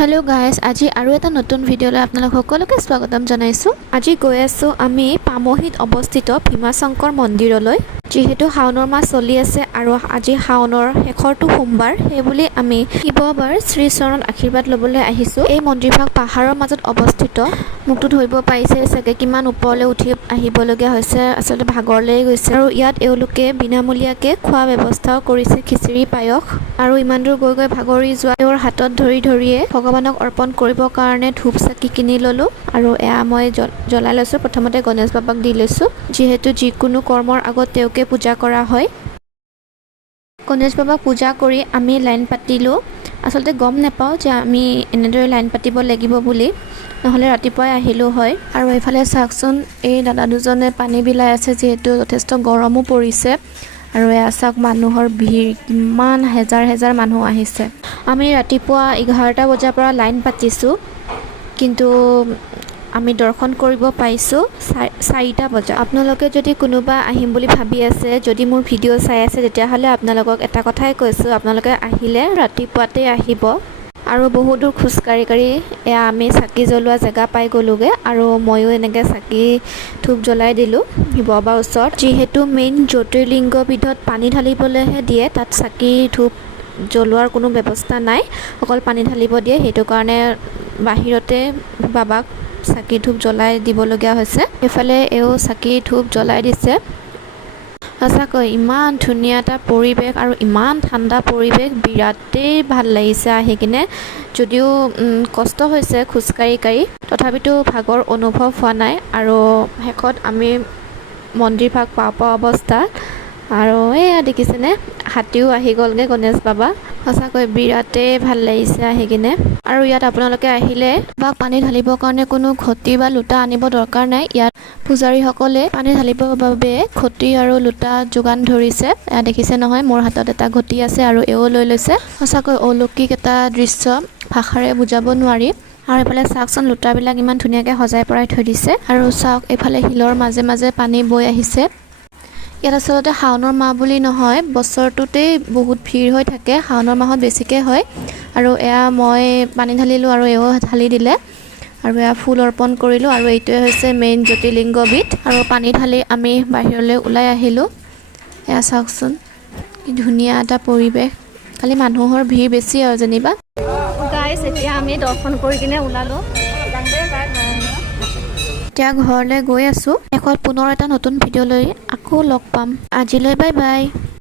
Hello guys আজি আৰু এটা নতুন ভিডিঅ'লৈ আপোনালোক সকলোকে স্বাগতম জনাইছো। আজি গৈ আছো আমি পামহিত অৱস্থিত ভীমাশংকৰ মন্দিৰলৈ। যেহেতু শাওনৰ মাহ চলি আছে আৰু আজি শাওনৰ শেষৰটো সোমবাৰ সেইবুলি আমি শিৱবাৰ শ্ৰী চৰণত আশীৰ্বাদ ল'বলৈ আহিছো। এই মন্দিৰভাগ পাহাৰৰ মাজত অৱস্থিত। মুক্ত ধৰিব পাৰিছে চাগে কিমান ওপৰলৈ উঠি আহিবলগীয়া হৈছে, আচলতে ভাগৰলৈ গৈছে। আৰু ইয়াত এওঁলোকে বিনামূলীয়াকৈ খোৱা ব্যৱস্থাও কৰিছে, খিচিৰি পায়স। আৰু ইমান দূৰ গৈ ভাগৰি যোৱা তেওঁৰ হাতত ধৰিয়ে ভগৱানক অৰ্পণ কৰিবৰ কাৰণে ধূপ চাকি কিনি ল'লোঁ। আৰু এয়া মই জ্বলাই লৈছোঁ। প্ৰথমতে গণেশ বাবাক দি লৈছোঁ, যিহেতু যিকোনো কৰ্মৰ আগত তেওঁকে পূজা কৰা হয়। গণেশ বাবাক পূজা কৰি আমি লাইন পাতিলোঁ। আচলতে গম নাপাওঁ যে আমি এনেদৰে লাইন পাতিব লাগিব বুলি, নহ'লে ৰাতিপুৱাই আহিলোঁ হয়। আৰু এইফালে চাওকচোন, এই দাদা দুজনে পানী বিলাই আছে, যিহেতু যথেষ্ট গৰমো পৰিছে। আৰু এয়া চাওক মানুহৰ ভিৰ, কিমান হেজাৰ হেজাৰ মানুহ আহিছে। আমি ৰাতিপুৱা 11টা বজাৰ পৰা লাইন পাতিছোঁ, কিন্তু আমি দৰ্শন কৰিব পাৰিছোঁ 4টা বজাত। আপোনালোকে যদি কোনোবা আহিম বুলি ভাবি আছে, যদি মোৰ ভিডিঅ' চাই আছে, তেতিয়াহ'লে আপোনালোকক এটা কথাই কৈছোঁ, আপোনালোকে আহিলে ৰাতিপুৱাতে আহিব। আৰু বহু দূৰ খোজকাঢ়ি এয়া আমি চাকি জ্বলোৱা জেগা পাই গ'লোগৈ। আৰু ময়ো এনেকৈ চাকি ধূপ জ্বলাই দিলোঁ শিৱ বাবাৰ ওচৰত। যিহেতু মেইন জোতিৰ্লিংগবিধত পানী ঢালিবলৈহে দিয়ে, তাত চাকি ধূপ জ্বলোৱাৰ কোনো ব্যৱস্থা নাই, অকল পানী ঢালিব দিয়ে। সেইটো কাৰণে বাহিৰতে বাবাক চাকি ধূপ জ্বলাই দিবলগীয়া হৈছে। এইফালে এও চাকি ধূপ জ্বলাই দিছে। সঁচাকৈ ইমান ধুনীয়া এটা পৰিৱেশ আৰু ইমান ঠাণ্ডা পৰিৱেশ, বিৰাটেই ভাল লাগিছে আহি কিনে। যদিও কষ্ট হৈছে খোজকাঢ়ি, তথাপিতো ভাগৰ অনুভৱ হোৱা নাই। আৰু শেষত আমি মন্দিৰভাগ পাওঁ অৱস্থা। আৰু এয়া দেখিছেনে, হাতীও আহি গ'লগৈ গণেশ বাবা। সঁচাকৈ বিৰাটেই ভাল লাগিছে আহি কিনে। আৰু ইয়াত আপোনালোকে আহিলে বা পানী ঢালিবৰ কাৰণে কোনো ঘটি বা লোটা আনিব দৰকাৰ নাই। ইয়াত পূজাৰীসকলে পানী ঢালিবৰ বাবে ঘটি আৰু লোটা যোগান ধৰিছে। এয়া দেখিছে নহয়, মোৰ হাতত এটা ঘটি আছে আৰু এও লৈ লৈছে। সঁচাকৈ অলৌকিক এটা দৃশ্য, ভাষাৰে বুজাব নোৱাৰি। আৰু এইফালে চাওকচোন, লোটাবিলাক ইমান ধুনীয়াকৈ সজাই পৰাই থৈ দিছে। আৰু চাওক, এইফালে শিলৰ মাজে মাজে পানী বৈ আহিছে। ইয়াত আচলতে শাওনৰ মাহ বুলি নহয়, বছৰটোতেই বহুত ভিৰ হৈ থাকে, শাওনৰ মাহত বেছিকৈ হয়। আৰু এয়া মই পানী ঢালিলোঁ আৰু এও ঢালি দিলে। আৰু এয়া ফুল অৰ্পণ কৰিলোঁ। আৰু এইটোৱে হৈছে মেইন জ্যোতিৰ্লিংগবিধ। আৰু পানী ঢালি আমি বাহিৰলৈ ওলাই আহিলোঁ। এয়া চাওকচোন, কি ধুনীয়া এটা পৰিৱেশ, খালি মানুহৰ ভিৰ বেছি আৰু যেনিবা। গাইছ, এতিয়া আমি দৰ্শন কৰি কিনে ওলালোঁ। এতিয়া ঘৰলৈ গৈ আছোঁ। শেষত পুনৰ এটা নতুন ভিডিঅ' লৈ আকৌ লগ পাম। আজিলৈ বাই বাই।